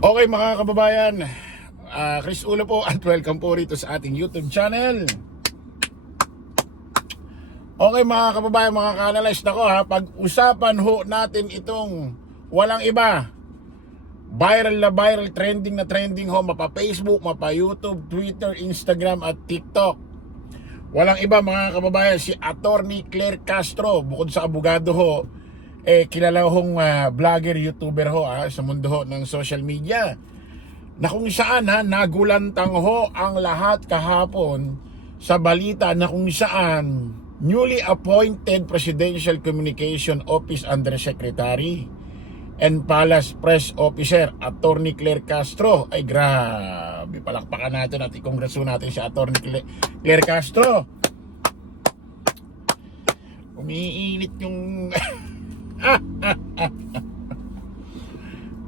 Okay mga kababayan, Chris Ulo po at welcome po rito sa ating YouTube channel. Okay mga kababayan, mga ka-analyze na ko ha, pag-usapan ho natin itong walang iba, viral na viral, trending na trending ho, mapa Facebook, mapa YouTube, Twitter, Instagram at TikTok. Walang iba mga kababayan, si Attorney Claire Castro, bukod sa abogado ho, kilala hong vlogger, YouTuber ho sa mundo ho ng social media, na kung saan nagulantang ho ang lahat kahapon sa balita na kung saan newly appointed Presidential Communication Office Undersecretary and Palace Press Officer Attorney Claire Castro, ay grabe, palakpakan natin at ikongreso natin si Attorney Claire Castro. Umiinit yung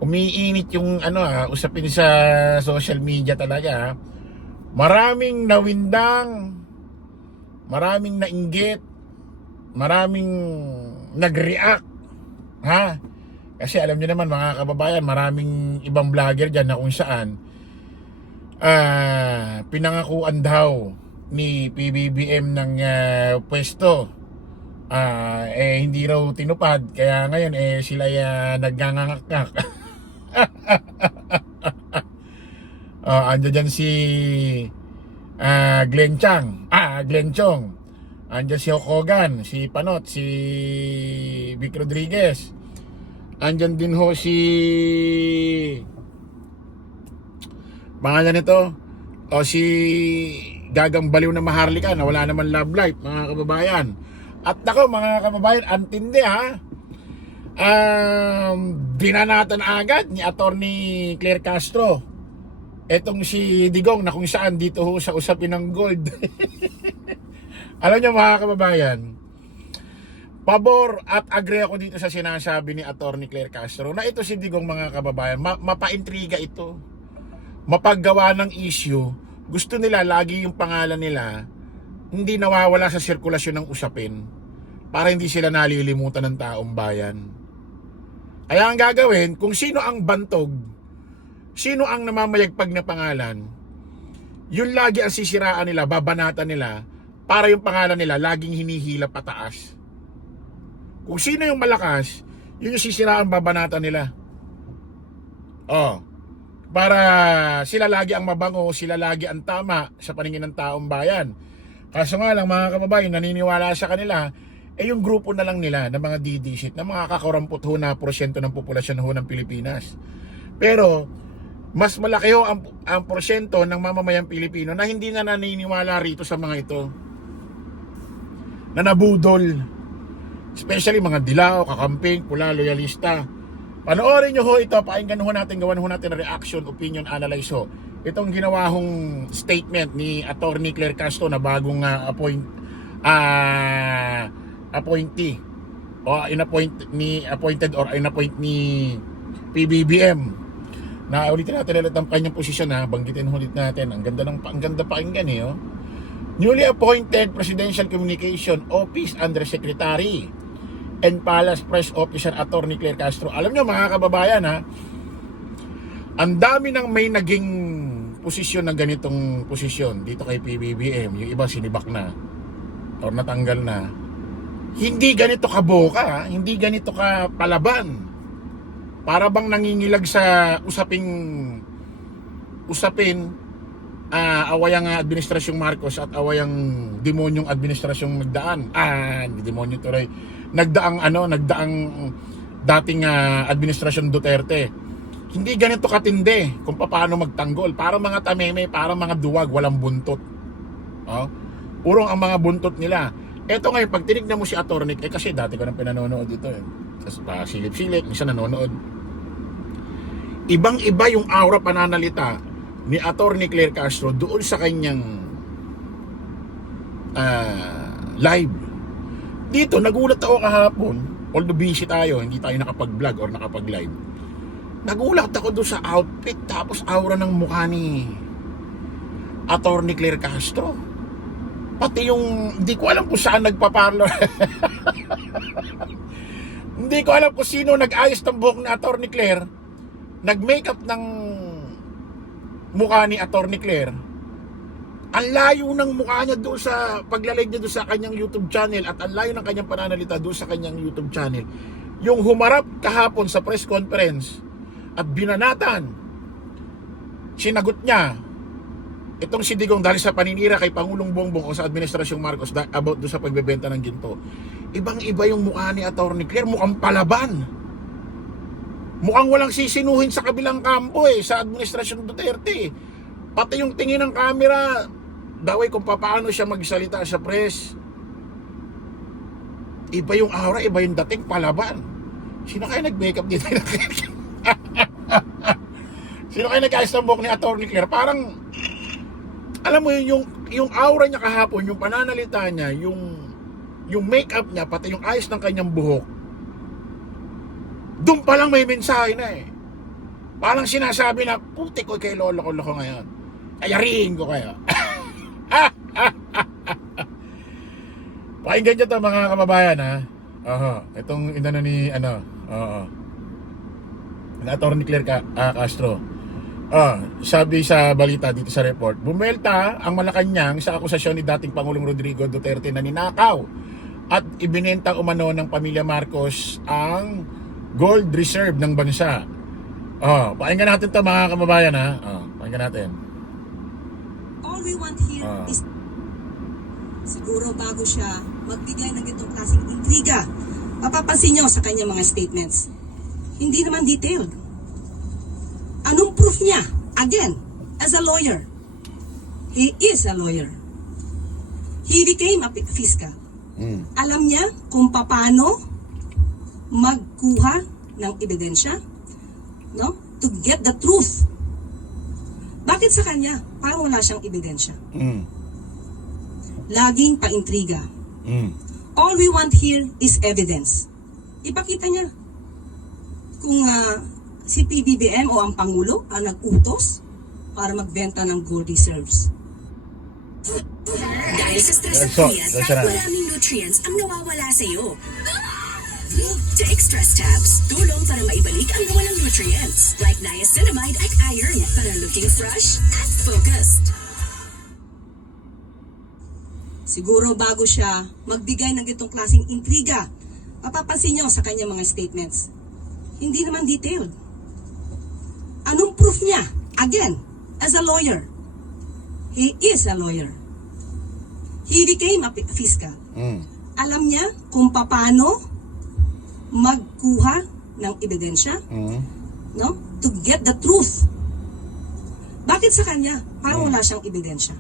umiinit yung usapin sa social media talaga. Maraming nawindang, maraming nainggit, maraming nag-react kasi alam niyo naman mga kababayan, maraming ibang vlogger dyan na kung saan pinangakuan daw ni PBBM ng pwesto, hindi raw tinupad, kaya ngayon sila nagngangangak. Andiyan dyan si Glenn Chong, andiyan si Hogan, si Panot, si Vic Rodriguez, andyan din ho si pangalan nito, si Gagang Baliw na Maharlika na wala naman love life mga kababayan. At ako mga kababayan, antindi dinanatan agad ni Attorney Claire Castro etong si Digong na kung saan dito ho sa usapin ng gold. Alam niyo mga kababayan, pabor at agree ako dito sa sinasabi ni Attorney Claire Castro na ito si Digong mga kababayan, mapaintriga ito, mapaggawa ng issue. Gusto nila lagi yung pangalan nila hindi nawawala sa sirkulasyon ng usapin para hindi sila nalilimutan ng taong bayan. Kaya ang gagawin, kung sino ang bantog, sino ang namamayagpag na pangalan, yun lagi ang sisiraan nila, babanatan nila, para yung pangalan nila laging hinihila pataas. Kung sino yung malakas, yun yung sisiraan, babanatan nila. Para sila lagi ang mabango, sila lagi ang tama sa paningin ng taong bayan. Kaso nga lang mga kababayan, naniniwala sa kanila, yung grupo na lang nila ng mga didisit, na mga kakarampot ho na porsyento ng populasyon ho ng Pilipinas. Pero mas malaki ho ang porsyento ng mamamayang Pilipino na hindi na naniniwala rito sa mga ito, na nabudol. Especially mga dilaw, kakamping, pula, loyalista. Panoorin nyo ho ito, pakinggan ho natin, gawan ho natin reaction, opinion, analyze ho itong ginawa hong statement ni Attorney Claire Castro na bagong appointee o appointed or inappoint ni PBBM. Na ulitin natin ulit ang kanyang posisyon banggitin ulit natin. Ang ganda pakinggan Newly appointed Presidential Communication Office Undersecretary and Palace Press Officer Attorney Claire Castro. Alam nyo mga kababayan ang dami nang may naging posisyon ng ganitong posisyon dito kay PBBM. Yung iba sinibak na o natanggal na. Hindi ganito kaboka, hindi ganito ka palaban. Para bang nangingilag sa usapin awayang administrasyong Marcos at awayang demonyong administrasyong nagdaan. Hindi demonyo tuloy. Nagdaang dating administrasyon Duterte. Hindi ganito katindi kung paano magtanggol. Para mga tameme, para mga duwag, walang buntot. Urong ang mga buntot nila. Eto ngayon, pag tinignan mo si Attorney, kasi dati ko nang pinanonood dito Tapos silip-silip, minsan nanonood. Ibang-iba yung aura pananalita ni Attorney Claire Castro doon sa kanyang live. Dito, nagulat ako kahapon. Although busy tayo, hindi tayo nakapag-vlog or nakapag-live. Nagulat ako doon sa outfit, tapos aura ng mukha ni Attorney Claire Castro. Pati yung, hindi ko alam kung saan nagpa-parlor. Hindi ko alam kung sino nag-ayos ng buhok ni Attorney Claire. nag-makeup ng mukha ni Atty. Claire, ang layo ng mukha niya doon sa paglalag niya doon sa kanyang YouTube channel at ang layo ng kanyang pananalita doon sa kanyang YouTube channel. Yung humarap kahapon sa press conference at binanatan, sinagot niya itong si Digong dahil sa paninira kay Pangulong Bongbong o sa Administrasyong Marcos about doon sa pagbebenta ng ginto. Ibang-iba yung mukha ni Atty. Claire, mukhang palaban. Mukhang walang sisinuhin sa kabilang kampo sa Administrasyon Duterte. Pati yung tingin ng camera, daway kung paano siya magsalita sa press. Iba yung aura, iba yung dating, palaban. Sino kaya nag-makeup dito? Sino kaya nag-ayos ng buhok ni Atty. Claire? Parang, alam mo yung aura niya kahapon, yung pananalita niya, yung makeup niya, pati yung ayos ng kanyang buhok, doon pa lang may mensahe na Parang sinasabi na, putik ko kay lolo ko ngayon. Ayarin ko kayo. Pakinggan nyo ito mga kababayan itong inano ni Atty. Claire Castro. Sabi sa balita dito sa report, bumelta ang Malacanang sa akusasyon ni dating Pangulong Rodrigo Duterte na ninakaw at ibinenta umano ng pamilya Marcos ang gold reserve ng bansa. Pakinggan natin ito mga kababayan pakinggan natin. All we want here is siguro bago siya magbigay ng itong klaseng intriga, mapapansin nyo sa kanyang mga statements, hindi naman detailed. Anong proof niya? Again, as a lawyer. He is a lawyer. He became a fiscal. Alam niya kung paano magkuha ng ebidensya, no? To get the truth. Bakit sa kanya? Parang wala siyang ebidensya. Laging paintriga. All we want here is evidence. Ipakita niya kung si PBBM o ang Pangulo ang nag-utos para magbenta ng gold reserves. Dahil sa stress at puyat, maraming nutrients ang nawawala sa iyo. The Extra Tabs, tulong para maibalik ang nawalang nutrients like niacinamide at iron para looking fresh at focused. Siguro bago siya magbigay ng itong klaseng intriga, mapapansin nyo sa kanyang mga statements, hindi naman detailed. Anong proof niya? Again, as a lawyer. He is a lawyer. He became a fiscal. Alam niya kung paano magkuha ng ebidensya, no? To get the truth. Bakit sa kanya? Parang wala siyang ebidensya.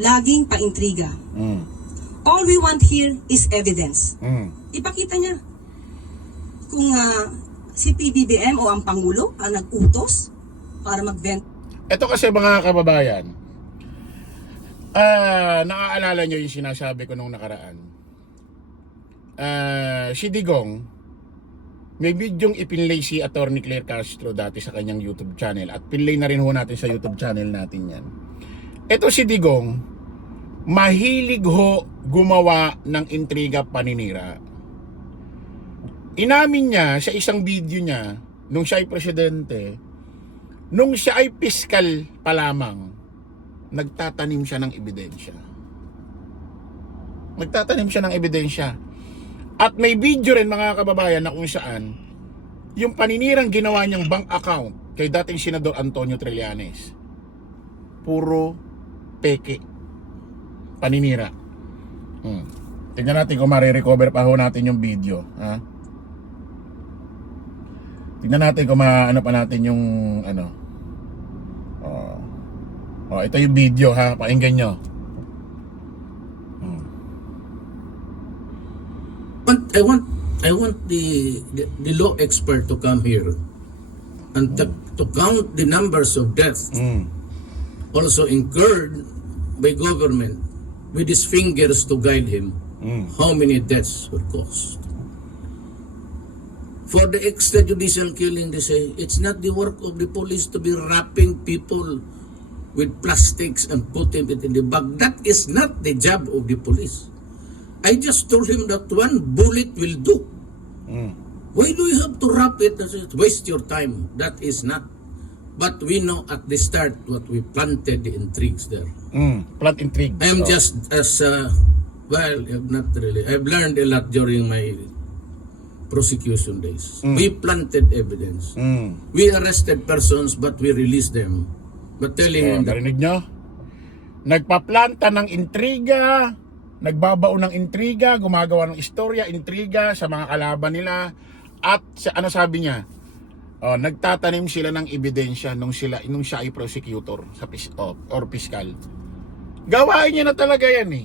Laging paintriga. All we want here is evidence. Ipakita niya kung si PBBM o ang Pangulo ang nag-utos para magbenta. Ito kasi mga kababayan, naaalala nyo yung sinasabi ko nung nakaraan. Si Digong, may bidyong ipinlay si Atty. Claire Castro dati sa kanyang YouTube channel at pinlay na rin ho natin sa YouTube channel natin yan. Ito si Digong, mahilig ho gumawa ng intriga paninira. Inamin niya sa isang video niya, nung siya ay presidente, nung siya ay piskal pa lamang, nagtatanim siya ng ebidensya. Nagtatanim siya ng ebidensya. At may video rin mga kababayan na kung saan, yung paninirang ginawa niyang bank account kay dating Senador Antonio Trillanes, puro peke. Paninira. Tingnan natin kung marirecover pa ho natin yung video. Tingnan natin kung maano pa natin yung ito yung video pakinggan nyo. I want the law expert to come here and to count the numbers of deaths also incurred by government with his fingers to guide him how many deaths were caused. For the extrajudicial killing, they say, it's not the work of the police to be wrapping people with plastics and putting it in the bag. That is not the job of the police. I just told him that one bullet will do. Why do you have to wrap it? Waste your time. That is not. But we know at the start what we planted the intrigues there. Plot intrigue. I am just as, well, not really. I've learned a lot during my prosecution days. We planted evidence. We arrested persons but we released them. But telling him that Narinig nyo? Nagpaplanta ng intriga, nagbabao ng intriga, gumagawa ng istorya, intriga sa mga kalaban nila. At ano sabi niya? Nagtatanim sila ng ebidensya nung siya ay prosecutor sa or piskal. Gawain niya na talaga yan eh.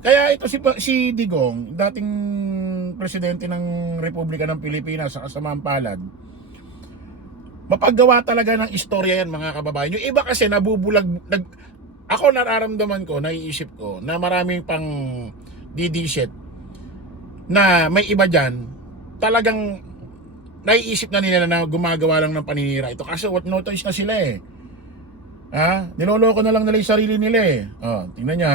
Kaya ito si Digong, dating presidente ng Republika ng Pilipinas sa kasamaang palad, mapaggawa talaga ng istorya yan mga kababayan. Yung iba kasi nabubulag, ako nararamdaman ko, naiisip ko na maraming pang didisit na may iba dyan, talagang naiisip na nila na gumagawa lang ng paninira ito. Kasi what no choice na sila eh. Niloloko na lang nila yung sarili nila eh. Tingnan niya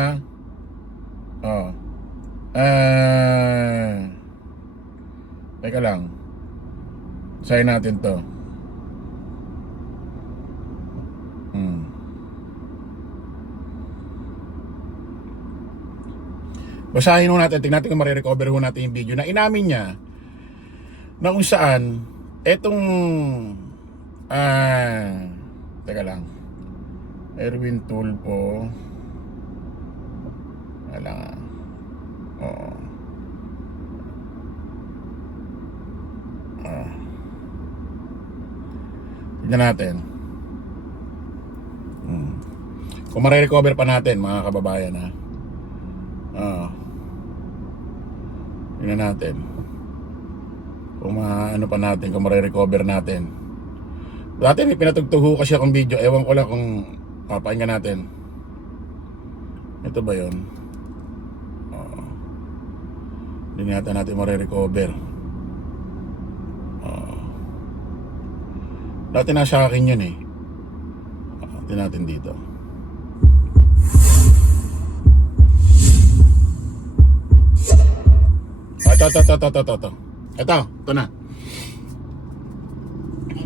teka lang. Sayin natin to. Basahin ho natin, tingnan natin kung marirecover ho natin yung video na inamin niya na kung saan etong teka lang, Erwin Tulfo wala tignan natin kung marirecover pa natin mga kababayan tignan natin kung ano pa natin, kung marirecover natin. Dati may pinatugtugo kasi akong video, ewan ko lang kung pakinggan natin. Ito ba yun? Hindi natin marirecover. Dati nasa akin yun eh. Tignan natin dito. Ito na.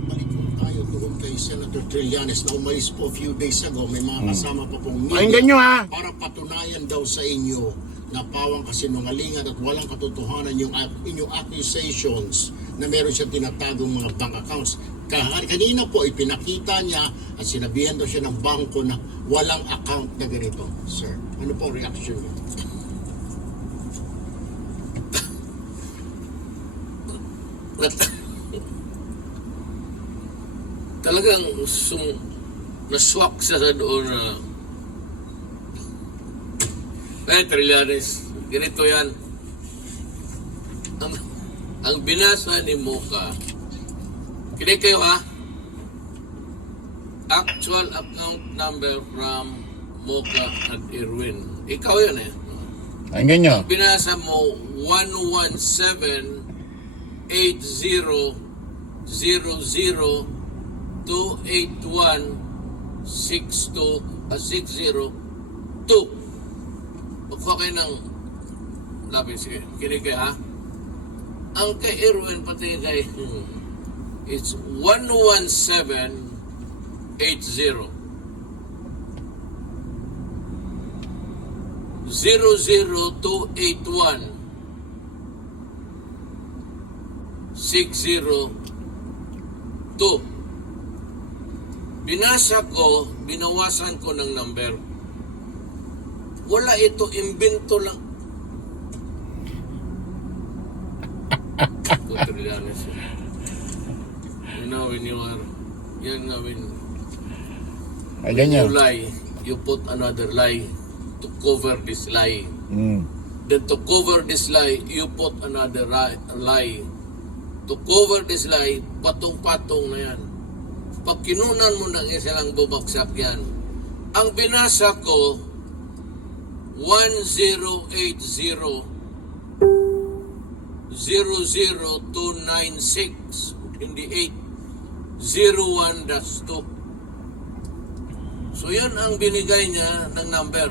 Balik po tayo doon kay Senator Trillanes na umalis po a few days ago. May mga kasama pa pong Pakinggan nyo ha. para patunayan daw sa inyo na pawang kasinungalingan at walang katotohanan yung inyong accusations na meron siyang tinatagong mga bank accounts. Kanina po ipinakita niya at sinabihan daw siya ng bangko na walang account na ganito. Sir, ano po reaction niyo? talagang naswak siya sa doon na Trillanes, ganito yan. Ang binasa ni Mocha, kinig kayo ha, actual account number from Mocha at Erwin. Ikaw yan eh. Pakinggan nyo. Binasa mo 117-800-281-602. Magpa kayo ng labis. Kinig kayo ha. Ang kay Erwin pati kay it's 117-80 00281 602. Binasa ko, binawasan ko ng number. Wala ito, imbento lang. You know, when you are, yan nga, when Pakinggan nyo. you lie, you put another lie to cover this lie. Then to cover this lie, you put another lie. To cover this lie, patong-patong na yan. Pag kinunan mo ng isa lang bubagsak yan. Ang binasa ko, 1080-00296, hindi 8, 01-2. So yan ang binigay niya ng number.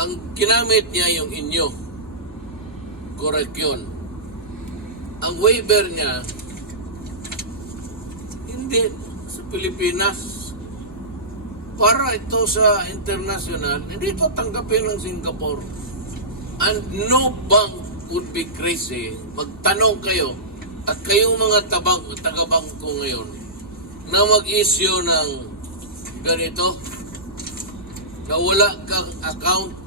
Ang kinamit niya yung inyo. correct yun. Ang waiver niya, hindi sa Pilipinas. Para ito sa international, hindi ito tanggapin ng Singapore. And no bank would be crazy. Magtanong kayo, at kayong mga taga-bangko ngayon, na mag-issue ng ganito, na wala kang account.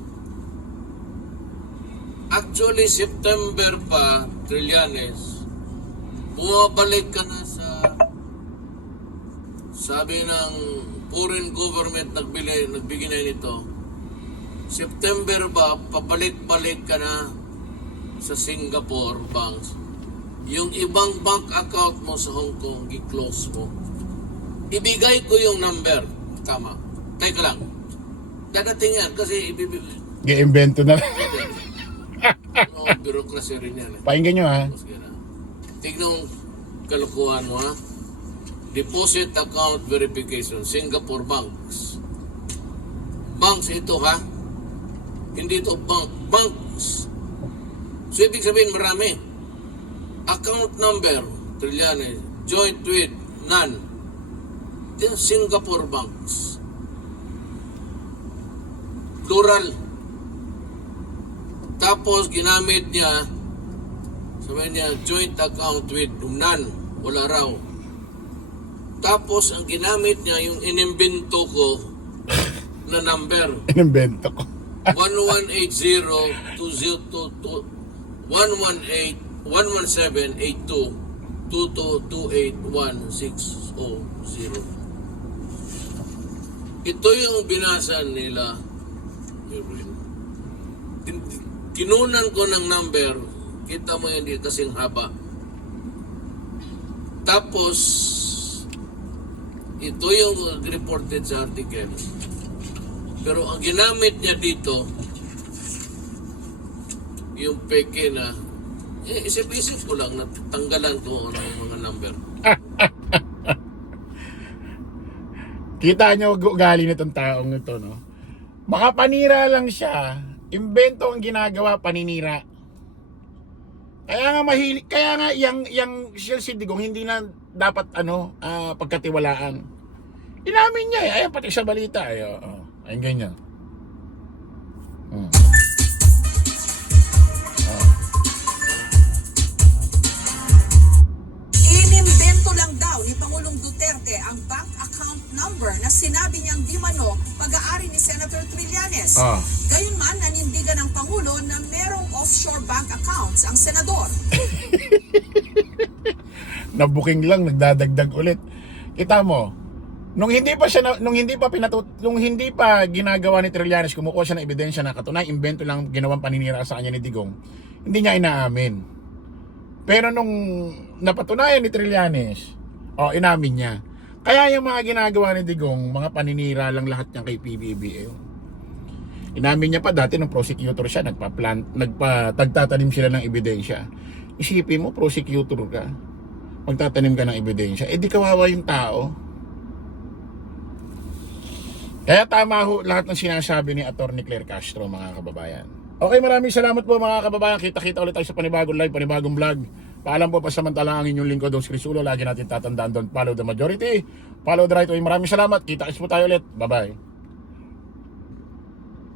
Actually, September pa, Trillanes, bumabalik ka na sa, sabi ng foreign government nagbigay na nito, September ba, pabalik-balik ka na sa Singapore banks. Yung ibang bank account mo sa Hong Kong, i-close mo. Ibigay ko yung number. Tama. Teka lang. Dadating yan kasi Gi-invento na lang. no, bureaucracy rin yan. Pakinggan nyo ha. Tignan mo kalukuhan mo ha. Deposit account verification, Singapore banks. Banks ito ha. Hindi ito banks. So ibig sabihin marami. Account number, Trillanes, joint with none. Ito yung Singapore banks. Plural. Tapos ginamit niya, sabi niya, joint account with none. Wala raw. Tapos ang ginamit niya, yung inimbento ko na number. Inimbento ko. 110-20182-11782-228-160. Ito yung binasa nila. Kinunan ko ng number, kita mo hindi kasing haba. Tapos, ito yung reported sa article. Pero ang ginamit niya dito, yung peke na, isip-isip ko lang, natanggalan ko ng mga number. Kita nyo ugali nitong taong ito, no? Makapanira lang siya. Invento ang ginagawa, paninira. Kaya nga yang si Digong hindi na dapat pagkatiwalaan. Inamin niya eh. Ayan pati sa balita eh. Ayun ganyan. Inimbento lang daw ni Pangulong Duterte ang bank account number na sinabi niyang di mano pag-aari ni Senator Trillanes. Gayunman, nanindigan ng Pangulo na merong offshore bank accounts ang senador. Nabuking lang, nagdadagdag ulit. Kita mo, nung hindi pa ginagawa ni Trillanes, kumukuha siya ng ebidensya na katunay, invento lang ginawang paninira sa kanya ni Digong, hindi niya inaamin. Pero nung napatunayan ni Trillanes, inamin niya. Kaya yung mga ginagawa ni Digong, mga paninira lang lahat niya kay PBBM. Inamin niya pa dati nung prosecutor siya, nagtatanim sila ng ebidensya. Isipin mo, prosecutor ka, magtatanim ka ng ebidensya, di kawawa yung tao. Kaya tama ho lahat ng sinasabi ni Atty. Claire Castro, mga kababayan. Okay, maraming salamat po mga kababayan. Kita-kita ulit tayo sa panibagong live, panibagong vlog. Paalam po pasamantala ang inyong lingkod, Dons Crisulo. Lagi natin tatandaan, don't follow the majority, follow the right way. Maraming salamat. Kita-kits po tayo ulit. Bye-bye.